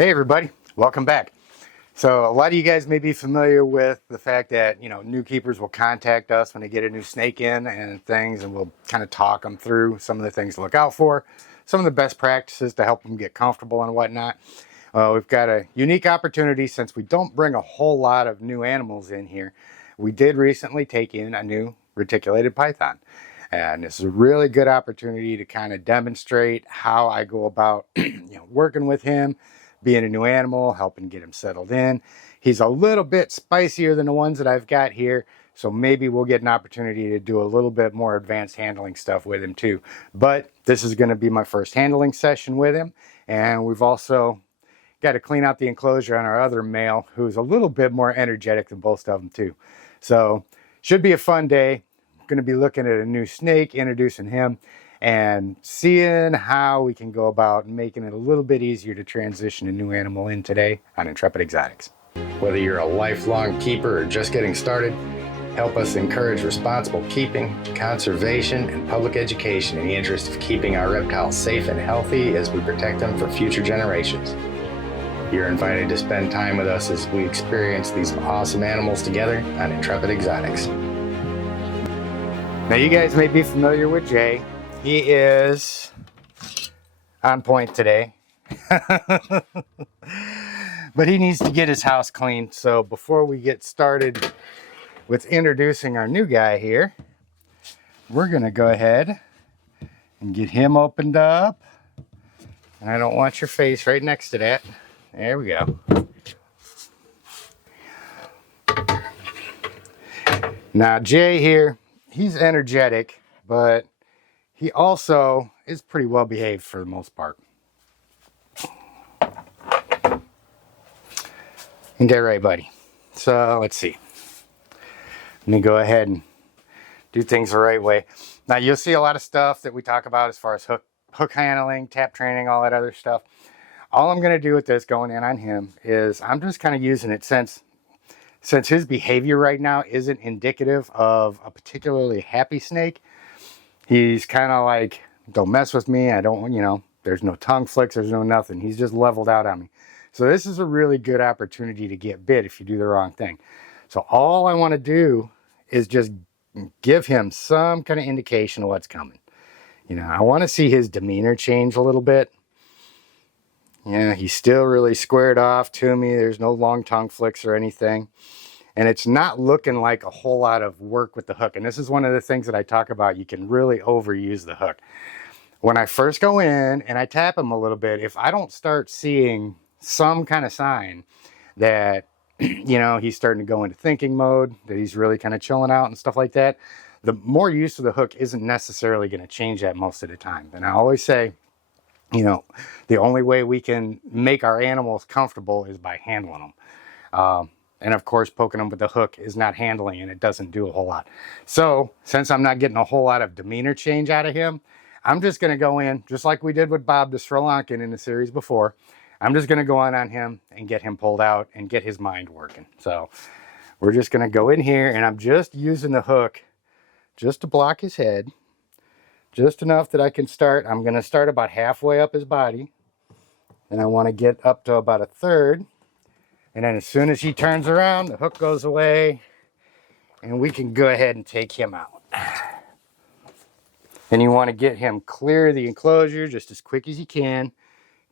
Hey everybody, welcome back. So a lot of you guys may be familiar with the fact that, new keepers will contact us when they get a new snake in and things, and we'll kind of talk them through some of the things to look out for, some of the best practices to help them get comfortable and whatnot. We've got a unique opportunity since we don't bring a whole lot of new animals in here. We did recently take in a new reticulated python. And this is a really good opportunity to kind of demonstrate how I go about working with him, being a new animal, helping get him settled in. He's a little bit spicier than the ones that I've got here, so maybe we'll get an opportunity to do a little bit more advanced handling stuff with him too. But this is going to be my first handling session with him, and we've also got to clean out the enclosure on our other male, who's a little bit more energetic than both of them too. So should be a fun day. Going to be looking at a new snake, introducing him, and seeing how we can go about making it a little bit easier to transition a new animal in today on Intrepid Exotics. Whether you're a lifelong keeper or just getting started, help us encourage responsible keeping, conservation, and public education in the interest of keeping our reptiles safe and healthy as we protect them for future generations. You're invited to spend time with us as we experience these awesome animals together on Intrepid Exotics. Now you guys may be familiar with Jay. He is on point today. But he needs to get his house cleaned. So before we get started with introducing our new guy here, we're going to go ahead and get him opened up. And I don't want your face right next to that. There we go. Now Jay here, he's energetic, but he also is pretty well behaved for the most part. And get right, buddy. So let's see. Let me go ahead and do things the right way. Now you'll see a lot of stuff that we talk about as far as hook handling, tap training, all that other stuff. All I'm going to do with this going in on him is I'm just kind of using it since his behavior right now isn't indicative of a particularly happy snake. He's kind of like, don't mess with me. I don't, there's no tongue flicks. There's no nothing. He's just leveled out on me. So this is a really good opportunity to get bit if you do the wrong thing. So all I want to do is just give him some kind of indication of what's coming. I want to see his demeanor change a little bit. Yeah, he's still really squared off to me. There's no long tongue flicks or anything. And it's not looking like a whole lot of work with the hook. And this is one of the things that I talk about. You can really overuse the hook. When I first go in and I tap him a little bit, if I don't start seeing some kind of sign that, he's starting to go into thinking mode, that he's really kind of chilling out and stuff like that, the more use of the hook isn't necessarily going to change that most of the time. And I always say, the only way we can make our animals comfortable is by handling them. And of course, poking them with the hook is not handling, and it doesn't do a whole lot. So since I'm not getting a whole lot of demeanor change out of him, I'm just going to go in, just like we did with Bob the Sri Lankan in the series before. I'm just going to go in on him and get him pulled out and get his mind working. So we're just going to go in here, and I'm just using the hook just to block his head. Just enough that I can start. I'm going to start about halfway up his body. And I want to get up to about a third. And then as soon as he turns around, the hook goes away. And we can go ahead and take him out. And you want to get him clear of the enclosure just as quick as you can.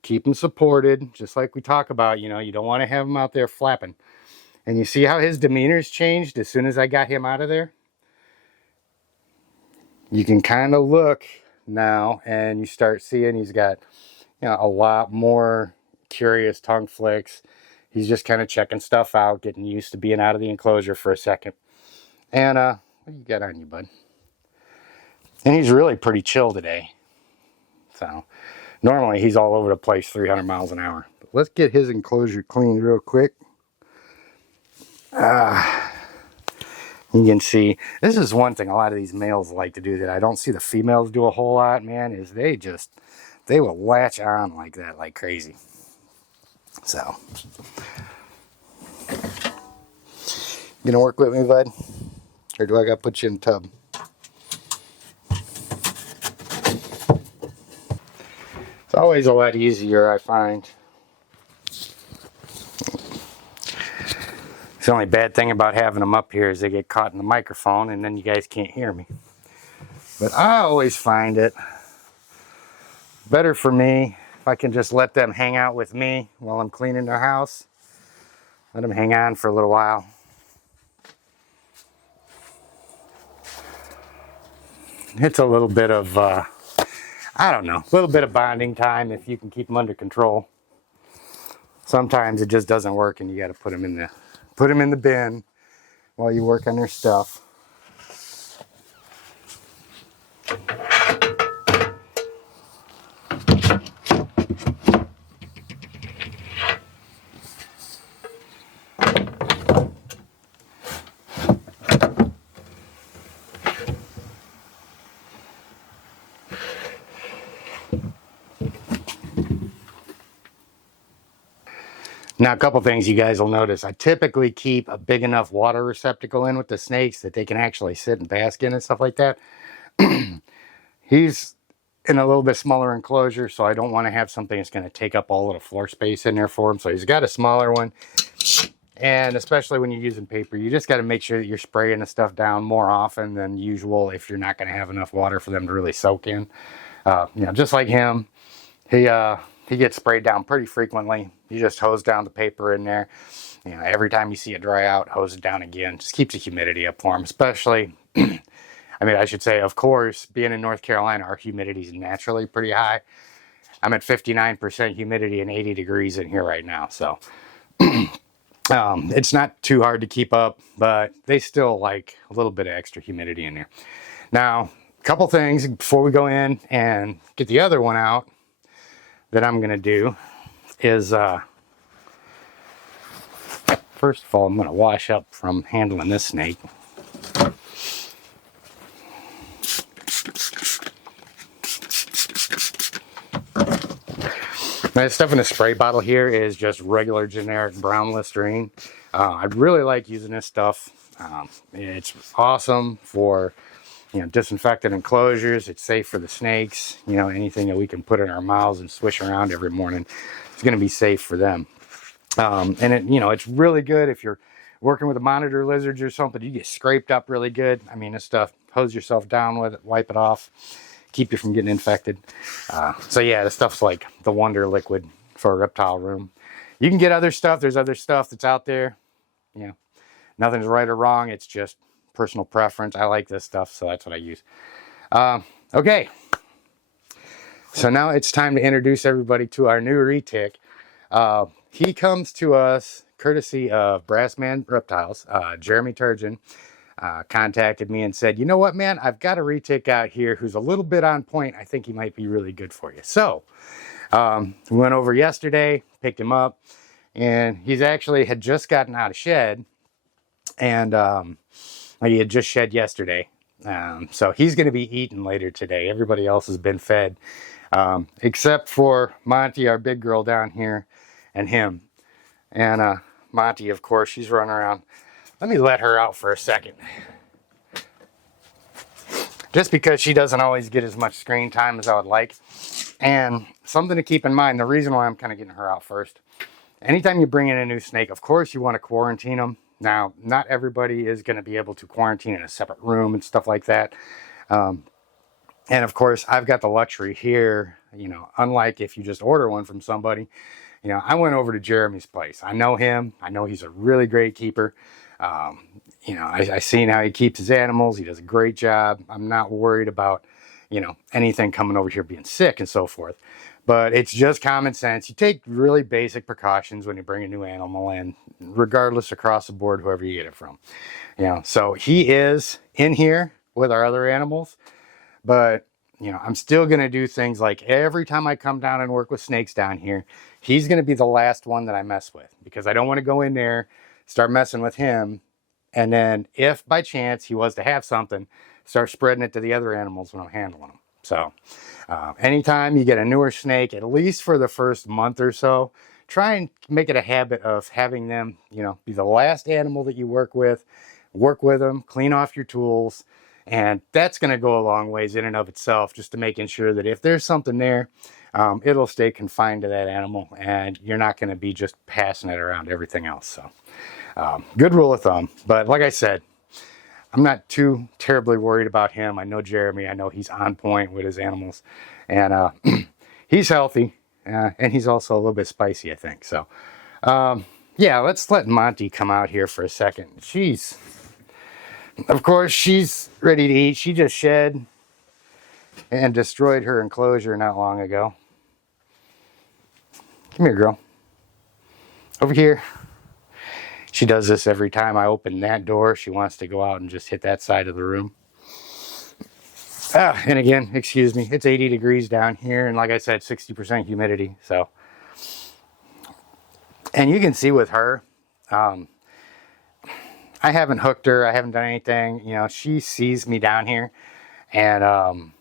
Keep him supported, just like we talk about. You don't want to have him out there flapping. And you see how his demeanor's changed as soon as I got him out of there? You can kind of look now and you start seeing he's got a lot more curious tongue flicks. He's just kind of checking stuff out, getting used to being out of the enclosure for a second. And what do you got on you, bud? And he's really pretty chill today. So normally he's all over the place 300 miles an hour. But let's get his enclosure cleaned real quick. You can see, this is one thing a lot of these males like to do that I don't see the females do a whole lot, man, is they will latch on like that, like crazy. So, you gonna work with me, bud? Or do I gotta put you in the tub? It's always a lot easier, I find, The only bad thing about having them up here is they get caught in the microphone and then you guys can't hear me. But I always find it better for me if I can just let them hang out with me while I'm cleaning their house. Let them hang on for a little while. It's a little bit of, I don't know, a little bit of bonding time if you can keep them under control. Sometimes it just doesn't work and you got to put them in the bin while you work on their stuff. Now, a couple things you guys will notice. I typically keep a big enough water receptacle in with the snakes that they can actually sit and bask in and stuff like that. He's in a little bit smaller enclosure, so I don't want to have something that's going to take up all of the floor space in there for him. So he's got a smaller one. And especially when you're using paper, you just got to make sure that you're spraying the stuff down more often than usual if you're not going to have enough water for them to really soak in. You know, just like him, he gets sprayed down pretty frequently. You just hose down the paper in there. You know, every time you see it dry out, hose it down again. Just keeps the humidity up for them, especially, I mean, I should say, of course, being in North Carolina, our humidity is naturally pretty high. I'm at 59% humidity and 80 degrees in here right now. So it's not too hard to keep up, but they still like a little bit of extra humidity in there. Now, a couple things before we go in and get the other one out that I'm going to do is, first of all, I'm going to wash up from handling this snake. Now, the stuff in the spray bottle here is just regular generic brown Listerine. I really like using this stuff. It's awesome for, you know, disinfected enclosures. It's safe for the snakes. You know, anything that we can put in our mouths and swish around every morning is going to be safe for them. And it, you know, it's really good if you're working with a monitor lizards or something. You get scraped up really good. I mean, this stuff, hose yourself down with it, wipe it off, keep you from getting infected. So yeah, this stuff's like the wonder liquid for a reptile room. You can get other stuff. There's other stuff that's out there. You know, nothing's right or wrong. It's just personal preference. I like this stuff, so that's what I use. Okay, so now it's time to introduce everybody to our new Retic. He comes to us courtesy of Brassman Reptiles. Jeremy Turgeon contacted me and said, you know what, man, I've got a Retic out here who's a little bit on point. I think he might be really good for you. So we went over yesterday, picked him up, and he's actually had just gotten out of shed, and he had just shed yesterday. So he's going to be eaten later today. Everybody else has been fed, except for Monty, our big girl down here, and him. And Monty, of course, she's running around. Let me let her out for a second. Just because she doesn't always get as much screen time as I would like. And something to keep in mind, the reason why I'm kind of getting her out first. Anytime you bring in a new snake, of course you want to quarantine them. Now, not everybody is going to be able to quarantine in a separate room and stuff like that. And of course, I've got the luxury here, you know, unlike if you just order one from somebody. You know, I went over to Jeremy's place. I know him. I know he's a really great keeper. You know, I seen how he keeps his animals. He does a great job. I'm not worried about, you know, anything coming over here being sick and so forth. But it's just common sense. You take really basic precautions when you bring a new animal in, regardless across the board, whoever you get it from. You know, so he is in here with our other animals, but, you know, I'm still going to do things like every time I come down and work with snakes down here, he's going to be the last one that I mess with, because I don't want to go in there, start messing with him, and then if by chance he was to have something, start spreading it to the other animals when I'm handling them. So anytime you get a newer snake, at least for the first month or so, try and make it a habit of having them, you know, be the last animal that you work with them, clean off your tools. And that's going to go a long ways in and of itself, just to making sure that if there's something there, it'll stay confined to that animal, and you're not going to be just passing it around everything else. So good rule of thumb. But like I said, I'm not too terribly worried about him. I know Jeremy. I know he's on point with his animals, and he's healthy, and he's also a little bit spicy, I think. So yeah, let's let Monty come out here for a second. Of course, she's ready to eat. She just shed and destroyed her enclosure not long ago. Come here, girl. Over here. She does this every time I open that door. She wants to go out and just hit that side of the room. And again, excuse me, it's 80 degrees down here, and like I said, 60% humidity. So, and you can see with her, I haven't hooked her. I haven't done anything. You know, she sees me down here, and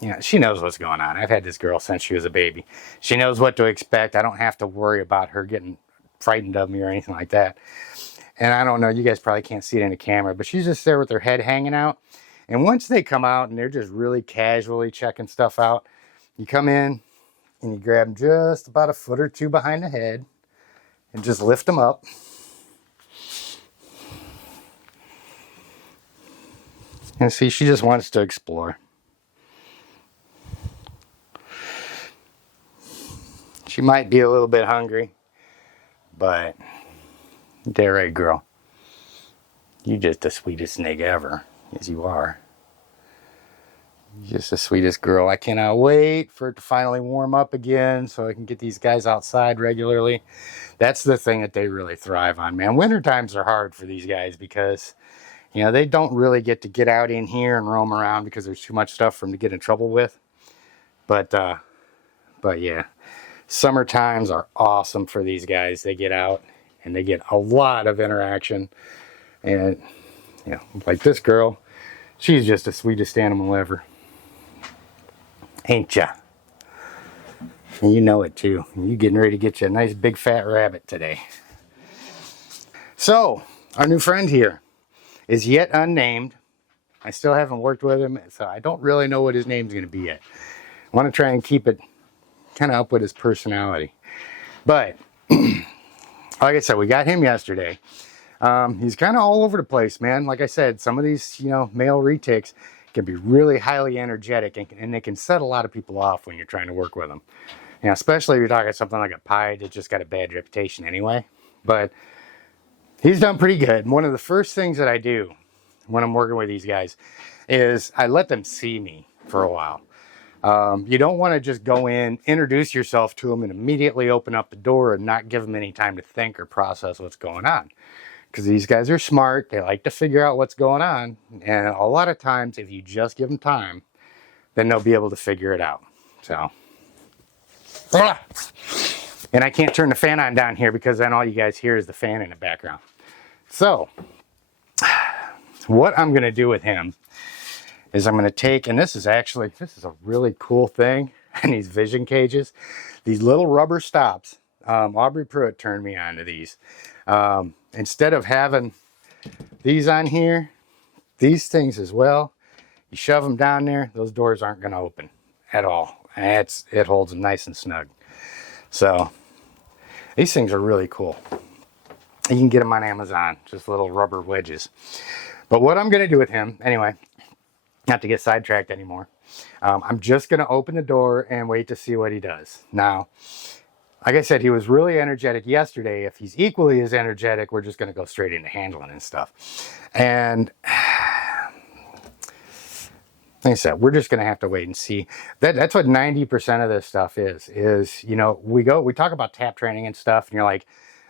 you know, she knows what's going on. I've had this girl since she was a baby. She knows what to expect. I don't have to worry about her getting frightened of me or anything like that. And I don't know, you guys probably can't see it in the camera, but she's just there with her head hanging out. And once they come out and they're just really casually checking stuff out, you come in and you grab them just about a foot or two behind the head and just lift them up. And see, she just wants to explore. She might be a little bit hungry, but they're right, girl. You're just the sweetest snake ever, as you are. You're just the sweetest girl. I cannot wait for it to finally warm up again so I can get these guys outside regularly. That's the thing that they really thrive on, man. Winter times are hard for these guys because, you know, they don't really get out in here and roam around because there's too much stuff for them to get in trouble with. But yeah, summer times are awesome for these guys. They get out and they get a lot of interaction. And, you know, like this girl, she's just the sweetest animal ever. Ain't ya? And you know it too. You getting ready to get you a nice big fat rabbit today. So, our new friend here is yet unnamed. I still haven't worked with him, so I don't really know what his name's going to be yet. I want to try and keep it kind of up with his personality. But, like I said, we got him yesterday. He's kind of all over the place, man. Like I said, some of these, you know, male retics can be really highly energetic, and they can set a lot of people off when you're trying to work with them. You know, especially if you're talking something like a pied that just got a bad reputation anyway. But he's done pretty good. One of the first things that I do when I'm working with these guys is I let them see me for a while. You don't want to just go in, introduce yourself to them, and immediately open up the door and not give them any time to think or process what's going on. Because these guys are smart. They like to figure out what's going on. And a lot of times, if you just give them time, then they'll be able to figure it out. So, and I can't turn the fan on down here because then all you guys hear is the fan in the background. So, what I'm going to do with him is I'm going to take, and this is a really cool thing in these vision cages, these little rubber stops. Aubrey Pruitt turned me on to these. Instead of having these on here, these things as well, you shove them down there, those doors aren't going to open at all. It holds them nice and snug. So these things are really cool. You can get them on Amazon, just little rubber wedges. But what I'm going to do with him, anyway, not to get sidetracked anymore, I'm just going to open the door and wait to see what he does. Now, like I said, he was really energetic yesterday. If he's equally as energetic, we're just going to go straight into handling and stuff. And like I said, we're just going to have to wait and see. That's what 90% of this stuff is, you know, we talk about tap training and stuff, and you're like,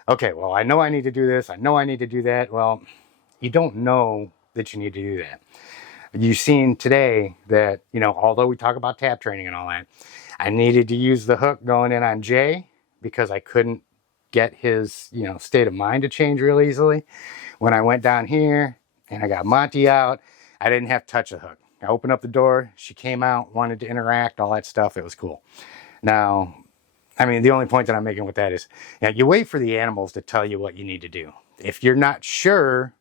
okay, well, I know I need to do this. I know I need to do that. Well, you don't know that you need to do that. You've seen today that, you know, although we talk about tap training and all that, I needed to use the hook going in on Jay because I couldn't get his, you know, state of mind to change real easily. When I went down here and I got Monty out, I didn't have to touch the hook. I opened up the door, she came out, wanted to interact, all that stuff. It was cool. Now, I mean, the only point that I'm making with that is, you know, you wait for the animals to tell you what you need to do. If you're not sure,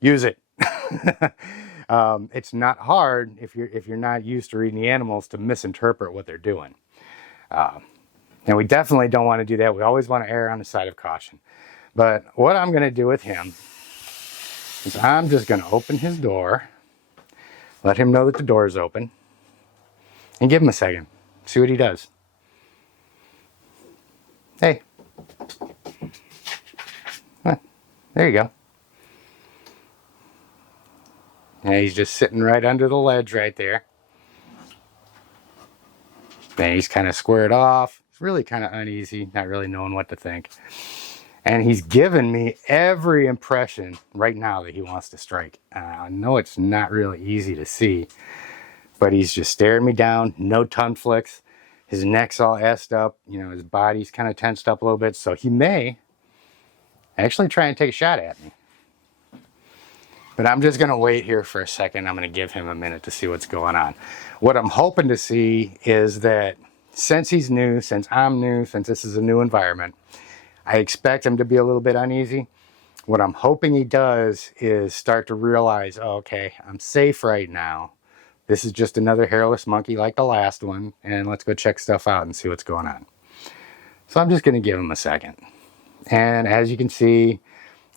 use it. It's not hard if you're not used to reading the animals to misinterpret what they're doing. And we definitely don't want to do that. We always want to err on the side of caution. But what I'm going to do with him is I'm just going to open his door, let him know that the door is open, and give him a second. See what he does. Hey. There you go. And he's just sitting right under the ledge right there. And he's kind of squared off. He's really kind of uneasy, not really knowing what to think. And he's given me every impression right now that he wants to strike. I know it's not really easy to see, but he's just staring me down, no tongue flicks. His neck's all assed up, you know, his body's kind of tensed up a little bit, so he may actually try and take a shot at me. But I'm just going to wait here for a second. I'm going to give him a minute to see what's going on. What I'm hoping to see is that since he's new, since I'm new, since this is a new environment, I expect him to be a little bit uneasy. What I'm hoping he does is start to realize, oh, okay, I'm safe right now. This is just another hairless monkey like the last one, and let's go check stuff out and see what's going on. So I'm just going to give him a second. And as you can see,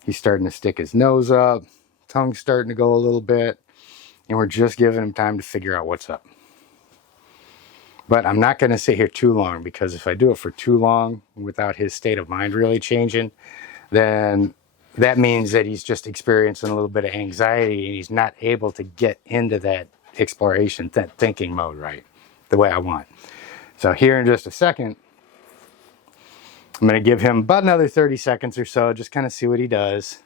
he's starting to stick his nose up. Tongue's starting to go a little bit, and we're just giving him time to figure out what's up. But I'm not going to sit here too long, because if I do it for too long without his state of mind really changing, then that means that he's just experiencing a little bit of anxiety and he's not able to get into that exploration, that thinking mode right, the way I want. So here in just a second, I'm going to give him about another 30 seconds or so, just kind of see what he does.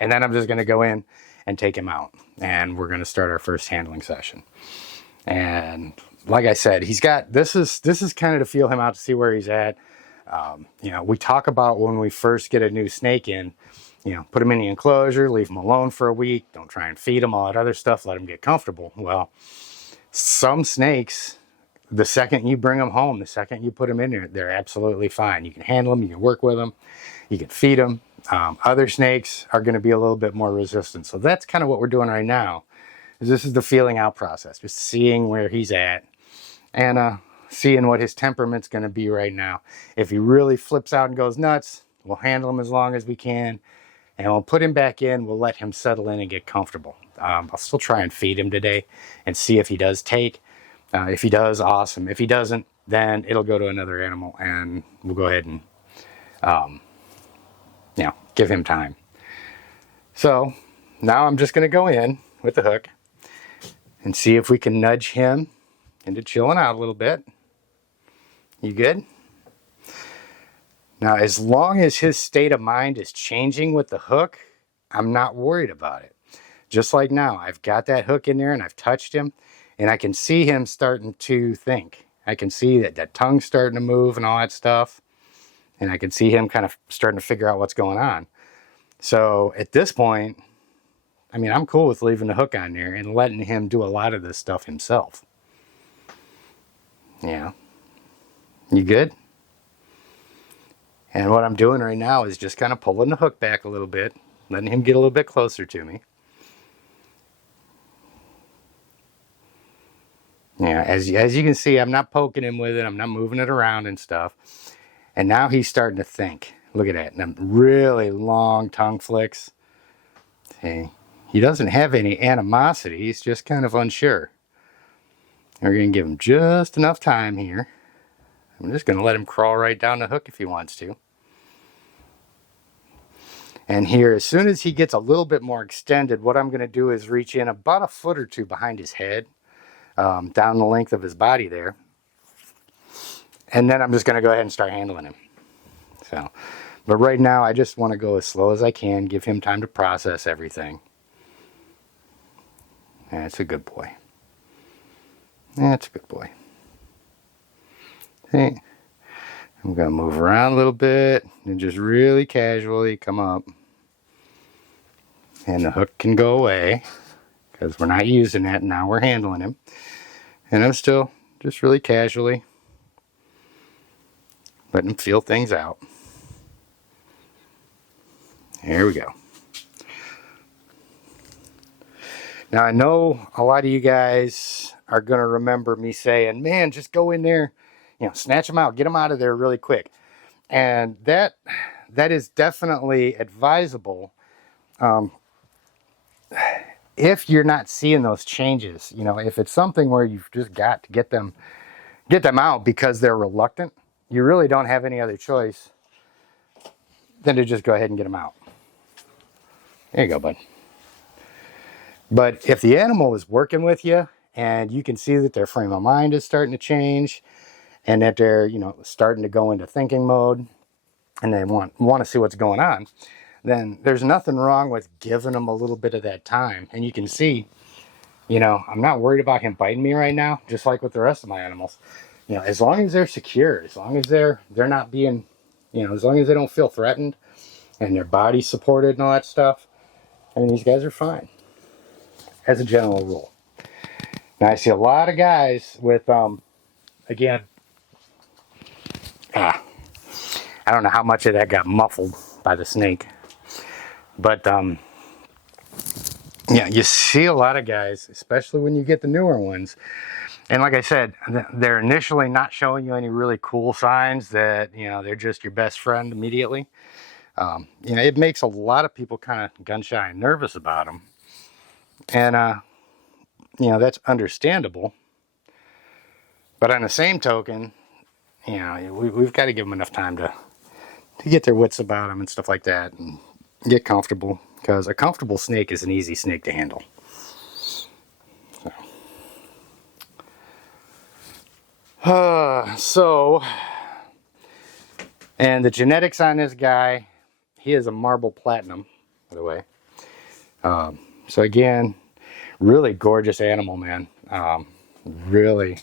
And then I'm just going to go in and take him out. And we're going to start our first handling session. And like I said, he's got, this is kind of to feel him out, to see where he's at. You know, we talk about when we first get a new snake in, you know, put him in the enclosure, leave him alone for a week. Don't try and feed him, all that other stuff. Let him get comfortable. Well, some snakes, the second you bring them home, the second you put them in there, they're absolutely fine. You can handle them. You can work with them. You can feed them. Other snakes are going to be a little bit more resistant. So that's kind of what we're doing right now. This is the feeling out process. Just seeing where he's at and seeing what his temperament's going to be right now. If he really flips out and goes nuts, we'll handle him as long as we can. And we'll put him back in. We'll let him settle in and get comfortable. I'll still try and feed him today and see if he does take. If he does, awesome. If he doesn't, then it'll go to another animal and we'll go ahead and you know, give him time. So now I'm just going to go in with the hook and see if we can nudge him into chilling out a little bit. You good? Now, as long as his state of mind is changing with the hook, I'm not worried about it. Just like now, I've got that hook in there and I've touched him and I can see him starting to think. I can see that tongue's starting to move and all that stuff. And I can see him kind of starting to figure out what's going on. So at this point, I mean, I'm cool with leaving the hook on there and letting him do a lot of this stuff himself. Yeah. You good? And what I'm doing right now is just kind of pulling the hook back a little bit, letting him get a little bit closer to me. Yeah, as you can see, I'm not poking him with it. I'm not moving it around and stuff. And now he's starting to think. Look at that. And really long tongue flicks. See, he doesn't have any animosity. He's just kind of unsure. We're going to give him just enough time here. I'm just going to let him crawl right down the hook if he wants to. And here, as soon as he gets a little bit more extended, what I'm going to do is reach in about a foot or two behind his head, down the length of his body there. And then I'm just going to go ahead and start handling him. So, but right now, I just want to go as slow as I can, give him time to process everything. That's a good boy. That's a good boy. See, I'm going to move around a little bit and just really casually come up. And the hook can go away because we're not using it. Now we're handling him. And I'm still just really casually letting him feel things out. There we go. Now I know a lot of you guys are going to remember me saying, man, just go in there, snatch them out, get them out of there really quick. And that is definitely advisable if you're not seeing those changes. If it's something where you've just got to get them out because they're reluctant, you really don't have any other choice than to just go ahead and get them out. There you go, bud. But if the animal is working with you and you can see that their frame of mind is starting to change and that they're, starting to go into thinking mode and they want to see what's going on, then there's nothing wrong with giving them a little bit of that time. And you can see, I'm not worried about him biting me right now, just like with the rest of my animals. As long as they're secure, as long as they're not being, as long as they don't feel threatened and their body's supported and all that stuff, I mean, these guys are fine, as a general rule. Now, I see a lot of guys with, again, I don't know how much of that got muffled by the snake, but, yeah, you see a lot of guys, especially when you get the newer ones. And like I said, they're initially not showing you any really cool signs that, they're just your best friend immediately. It makes a lot of people kind of gun shy and nervous about them. And, that's understandable. But on the same token, we've got to give them enough time to get their wits about them and stuff like that and get comfortable. Because a comfortable snake is an easy snake to handle. And the genetics on this guy, he is a marble platinum, by the way. So again, really gorgeous animal, man. Really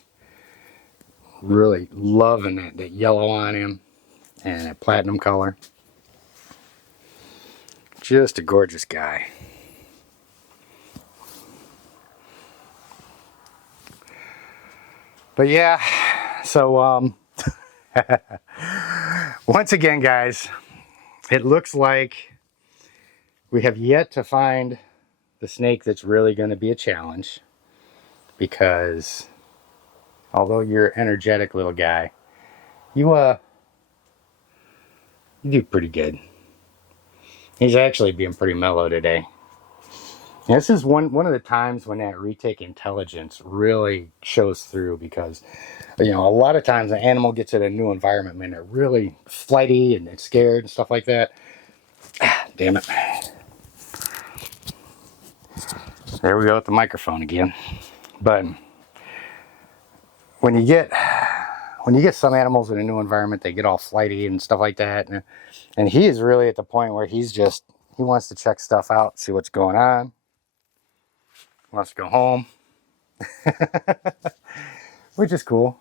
loving that yellow on him and that platinum color. Just a gorgeous guy. But yeah, so once again, guys, it looks like we have yet to find the snake that's really going to be a challenge, because although you're an energetic little guy, you do pretty good. He's actually being pretty mellow today. And this is one of the times when that Retic intelligence really shows through, because a lot of times an animal gets in a new environment, man, they're really flighty and scared and stuff like that. Damn it. There we go with the microphone again. But when you get some animals in a new environment, they get all flighty and stuff like that. And he is really at the point where he wants to check stuff out, see what's going on. He wants to go home. Which is cool.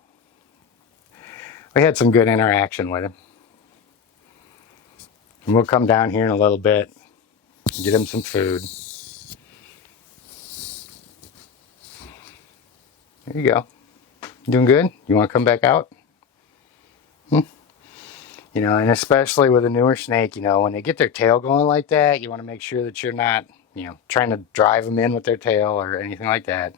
We had some good interaction with him. And we'll come down here in a little bit, get him some food. There you go. Doing good? You want to come back out? And especially with a newer snake, when they get their tail going like that, you want to make sure that you're not, trying to drive them in with their tail or anything like that,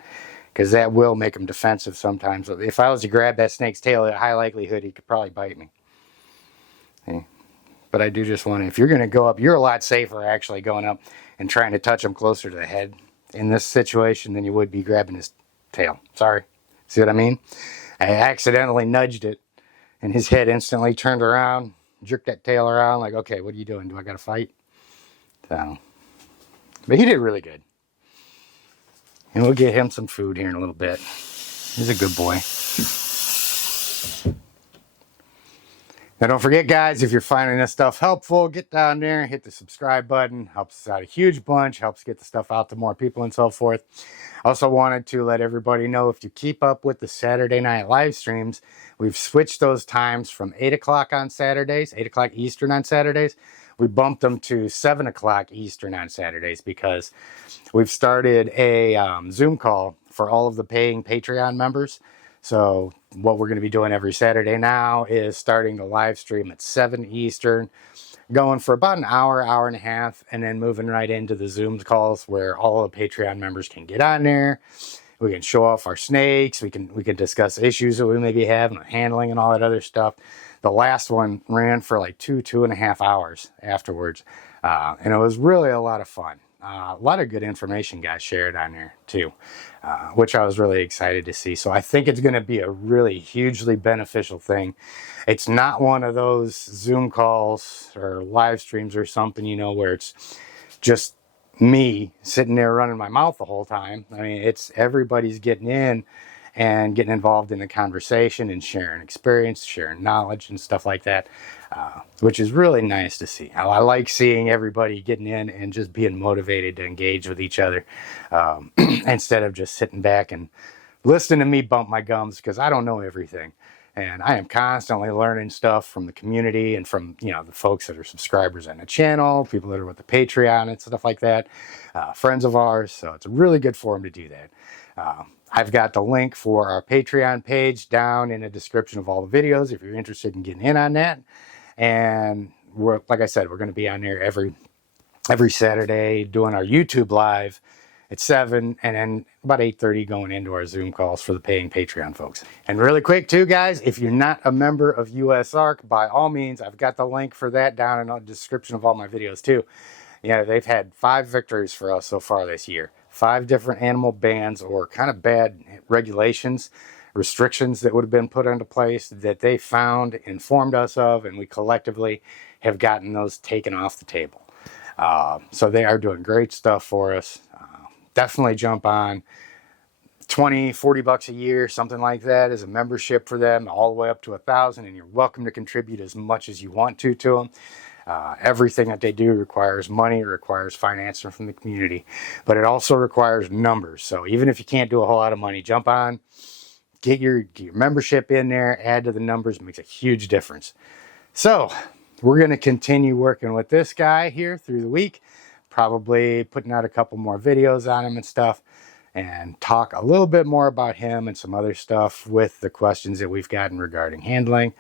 because that will make them defensive sometimes. If I was to grab that snake's tail, at high likelihood he could probably bite me. Okay. But I do just want to, if you're going to go up, you're a lot safer actually going up and trying to touch him closer to the head in this situation than you would be grabbing his tail. Sorry. See what I mean? I accidentally nudged it, and his head instantly turned around, jerked that tail around, like, okay, what are you doing? Do I got to fight? So, but he did really good. And we'll get him some food here in a little bit. He's a good boy. Now, don't forget, guys, if you're finding this stuff helpful, get down there and hit the subscribe button. Helps us out a huge bunch. Helps get the stuff out to more people and so forth. Also wanted to let everybody know, if you keep up with the Saturday night live streams, we've switched those times from 8 o'clock on Saturdays, 8 o'clock Eastern on Saturdays. We bumped them to 7 o'clock Eastern on Saturdays because we've started a Zoom call for all of the paying Patreon members. So what we're going to be doing every Saturday now is starting the live stream at 7 Eastern, going for about an hour, hour and a half, and then moving right into the Zoom calls where all the Patreon members can get on there We can show off our snakes. We can discuss issues that we may be having with handling and all that other stuff. The last one ran for like 2.5 hours afterwards. And it was really a lot of fun. A lot of good information got shared on there too, which I was really excited to see. So I think it's going to be a really hugely beneficial thing. It's not one of those Zoom calls or live streams or something, you know, where it's just me sitting there running my mouth the whole time. I mean, it's everybody's getting in and getting involved in the conversation and sharing experience, sharing knowledge and stuff like that, which is really nice to see. I like seeing everybody getting in and just being motivated to engage with each other, instead of just sitting back and listening to me bump my gums, because I don't know everything. And I am constantly learning stuff from the community and from, you know, the folks that are subscribers on the channel, people that are with the Patreon and stuff like that, friends of ours. So it's a really good forum to do that. I've got the link for our Patreon page down in the description of all the videos if you're interested in getting in on that. And we're, like I said, we're going to be on there every Saturday doing our YouTube live at 7, and then about 8:30 going into our Zoom calls for the paying Patreon folks. And really quick too, guys, if you're not a member of USARK, by all means, I've got the link for that down in the description of all my videos too. Yeah, they've had 5 victories for us so far this year. 5 different animal bans or kind of bad regulations, restrictions that would have been put into place that they found, informed us of, and we collectively have gotten those taken off the table. So they are doing great stuff for us. Definitely jump on. 20, 40 bucks a year, something like that, is a membership for them, all the way up to 1,000, and you're welcome to contribute as much as you want to them. Everything that they do requires money, requires financing from the community, but it also requires numbers. So even if you can't do a whole lot of money, jump on, get your membership in there, add to the numbers. It makes a huge difference. So we're going to continue working with this guy here through the week, probably putting out a couple more videos on him and stuff, and talk a little bit more about him and some other stuff with the questions that we've gotten regarding handling.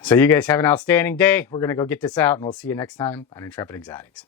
So you guys have an outstanding day. We're going to go get this out, and we'll see you next time on Intrepid Exotics.